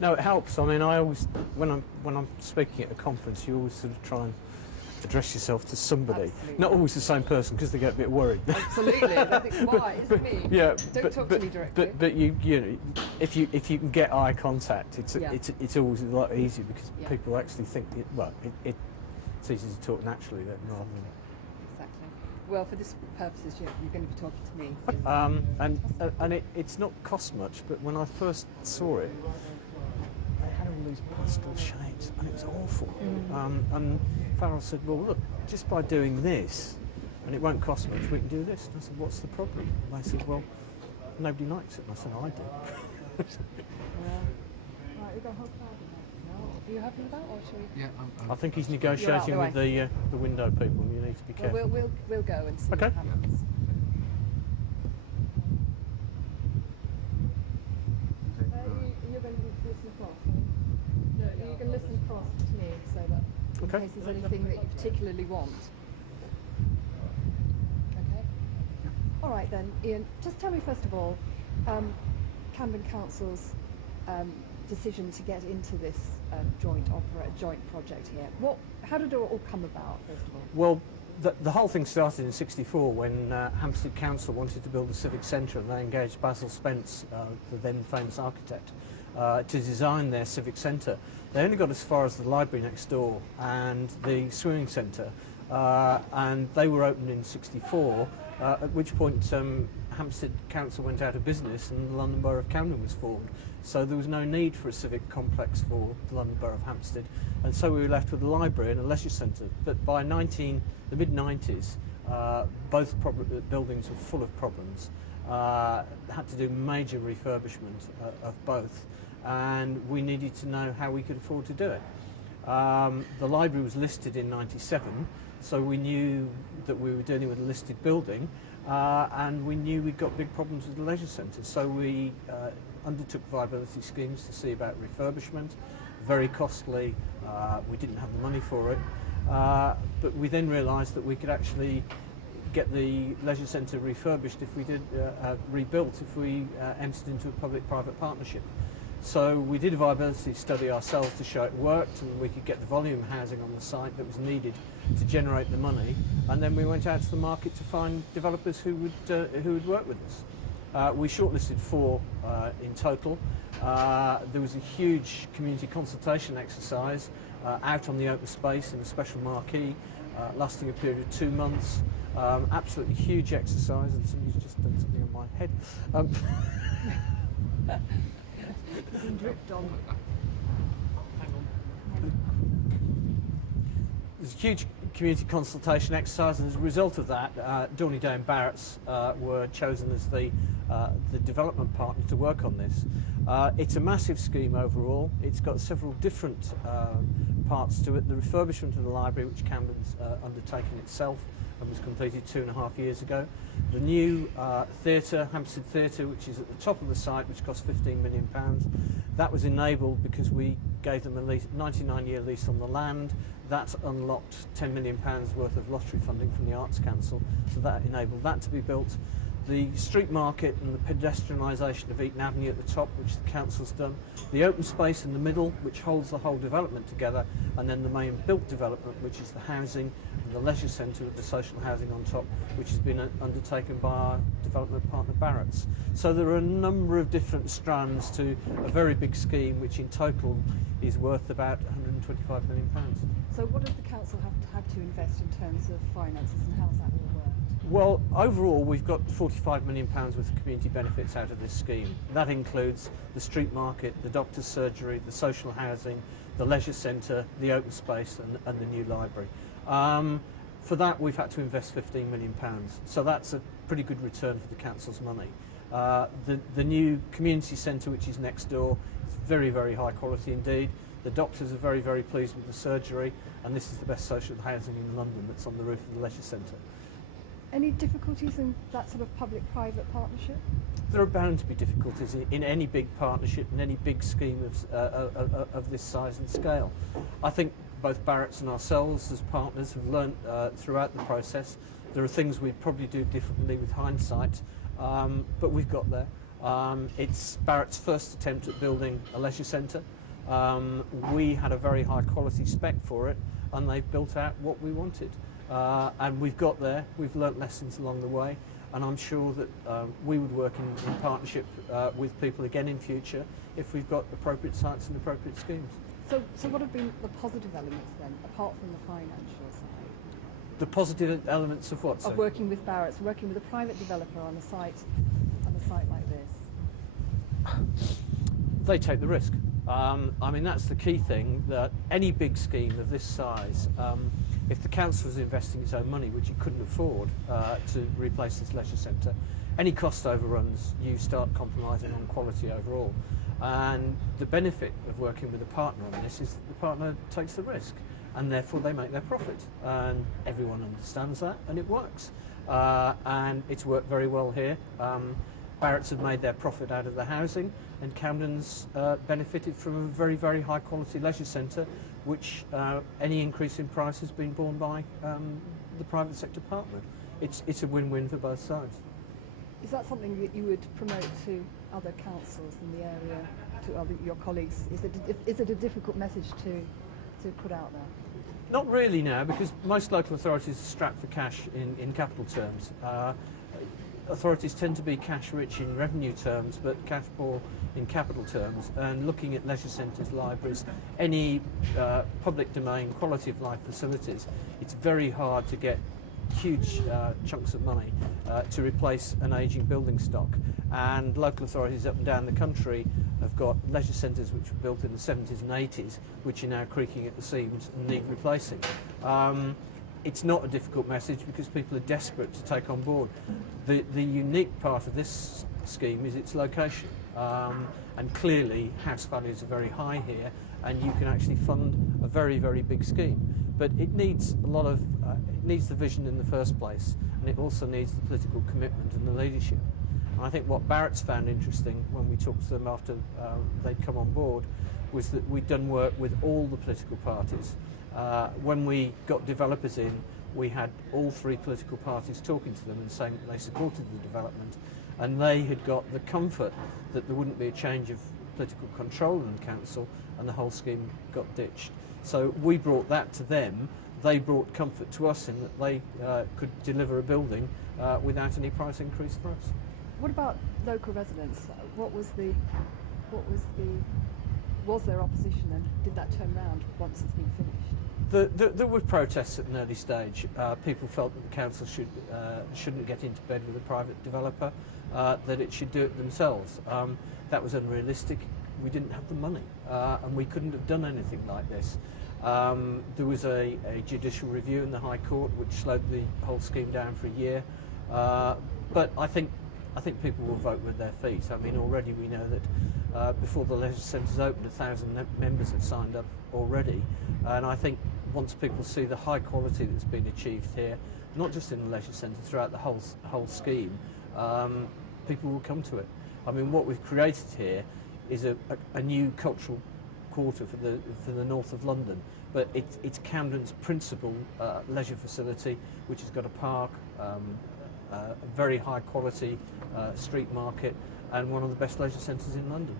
No, it helps. I mean, I always, when I'm speaking at a conference, you always sort of try and address yourself to somebody. Absolutely. Not always the same person because they get a bit worried. Absolutely. I think, why? It's me. Yeah, Don't talk to me directly. But you know, if you can get eye contact, it's Yeah. it's always a lot easier because Yeah. people actually think it's easy to talk naturally then rather than. Exactly. Well, for this purposes, you're going to be talking to me. And it's not cost much, but when I first saw it, they had all these pastel shades, and it was awful. And Farrell said, "Well, look, just by doing this, and it won't cost much, we can do this." And I said, "What's the problem?" And they said, "Well, nobody likes it." And I said, "I do." Right, we've got a whole crowd in there. No. Are you happy with that, or shall we? Yeah, I think he's negotiating You're out with the the window people. You need to be careful. Well, we'll go and see Okay. what happens. You're going to listen across. No, you can listen across to me so that in Okay. case there's anything that you particularly want. Okay. All right then, Ian. Just tell me first of all, Camden Council's decision to get into this joint project here. How did it all come about, first of all? Well, the whole thing started in '64 when Hampstead Council wanted to build a civic centre, and they engaged Basil Spence, the then famous architect, to design their civic centre. They only got as far as the library next door and the swimming centre, and they were opened in '64, at which point Hampstead Council went out of business and the London Borough of Camden was formed. So there was no need for a civic complex for the London Borough of Hampstead, and so we were left with a library and a leisure centre. But by the mid-90s, both buildings were full of problems. Had to do major refurbishment of both, and we needed to know how we could afford to do it. The library was listed in '97, so we knew that we were dealing with a listed building, and we knew we'd got big problems with the leisure centre. So we undertook viability schemes to see about refurbishment. Very costly. We didn't have the money for it, but we then realised that we could actually get the leisure centre refurbished if we did rebuilt if we entered into a public-private partnership. So we did a viability study ourselves to show it worked, and we could get the volume housing on the site that was needed to generate the money. And then we went out to the market to find developers who would work with us. We shortlisted 4 in total. There was a huge community consultation exercise out on the open space in a special marquee, lasting a period of 2 months. Absolutely huge exercise, and somebody's just done something on my head. Dripped on. There's a huge community consultation exercise, and as a result of that, Dorney Day and Barrett's were chosen as the development partner to work on this. It's a massive scheme overall. It's got several different parts to it. The refurbishment of the library, which Camden's undertaken itself and was completed 2.5 years ago. The new theatre, Hampstead Theatre, which is at the top of the site, which cost £15 million. That was enabled because we gave them a 99-year lease on the land. That unlocked £10 million worth of lottery funding from the Arts Council, so that enabled that to be built. The street market and the pedestrianisation of Eaton Avenue at the top, which the council's done. The open space in the middle, which holds the whole development together, and then the main built development, which is the housing and the leisure centre with the social housing on top, which has been undertaken by our development partner Barrett's. So there are a number of different strands to a very big scheme, which in total is worth about £125 million. So what does the council have had to invest in terms of finances, and how's that all worked? Well, overall we've got £45 million worth of community benefits out of this scheme. That includes the street market, the doctor's surgery, the social housing, the leisure centre, the open space and the new library. For that we've had to invest £15 million, so that's a pretty good return for the council's money. The new community centre, which is next door, is very, very high quality indeed. The doctors are very, very pleased with the surgery, and this is the best social housing in London that's on the roof of the leisure centre. Any difficulties in that sort of public-private partnership? There are bound to be difficulties in any big partnership and any big scheme of this size and scale. I think both Barrett's and ourselves as partners have learnt throughout the process. There are things we'd probably do differently with hindsight, but we've got there. It's Barratt's first attempt at building a leisure centre. We had a very high quality spec for it, and they've built out what we wanted. And we've got there, we've learnt lessons along the way, and I'm sure that we would work in partnership with people again in future if we've got appropriate sites and appropriate schemes. So what have been the positive elements then, apart from the financial side? The positive elements of what? Of working with Barratt's, working with a private developer on a site like this? They take the risk. I mean, that's the key thing, that any big scheme of this size, if the council was investing its own money, which it couldn't afford to replace this leisure centre, any cost overruns, you start compromising on quality overall. And the benefit of working with a partner on this is that the partner takes the risk, and therefore they make their profit. And everyone understands that, and it works. And it's worked very well here. Barratt's have made their profit out of the housing, and Camden's benefited from a very, very high quality leisure centre, which any increase in price has been borne by the private sector partner. It's a win-win for both sides. Is that something that you would promote to other councils in the area, to your colleagues? Is it a difficult message to put out there? Not really now, because most local authorities are strapped for cash in capital terms. Authorities tend to be cash rich in revenue terms, but cash poor in capital terms. And looking at leisure centres, libraries, any public domain quality of life facilities, it's very hard to get huge chunks of money to replace an ageing building stock. And local authorities up and down the country have got leisure centres which were built in the 70s and 80s, which are now creaking at the seams and need replacing. It's not a difficult message because people are desperate to take on board. The unique part of this scheme is its location, and clearly house values are very high here, and you can actually fund a very, very big scheme. But it needs a lot of, it needs the vision in the first place, and it also needs the political commitment and the leadership. And I think what Barratt's found interesting when we talked to them after they'd come on board was that we'd done work with all the political parties. When we got developers in, we had all three political parties talking to them and saying that they supported the development, and they had got the comfort that there wouldn't be a change of political control in the council, and the whole scheme got ditched. So we brought that to them. They brought comfort to us in that they could deliver a building without any price increase for us. What about local residents? Was there opposition, and did that turn round once it's been finished? There were protests at an early stage. People felt that the council shouldn't get into bed with a private developer, that it should do it themselves. That was unrealistic. We didn't have the money, and we couldn't have done anything like this. There was a judicial review in the High Court which slowed the whole scheme down for a year. But I think people will vote with their feet. I mean, already we know that before the leisure centres opened, 1,000 members have signed up already. And I think once people see the high quality that's been achieved here, not just in the leisure centre, throughout the whole scheme, people will come to it. I mean, what we've created here is a new cultural quarter for the north of London, but it's Camden's principal leisure facility, which has got a park, a very high quality street market, and one of the best leisure centres in London.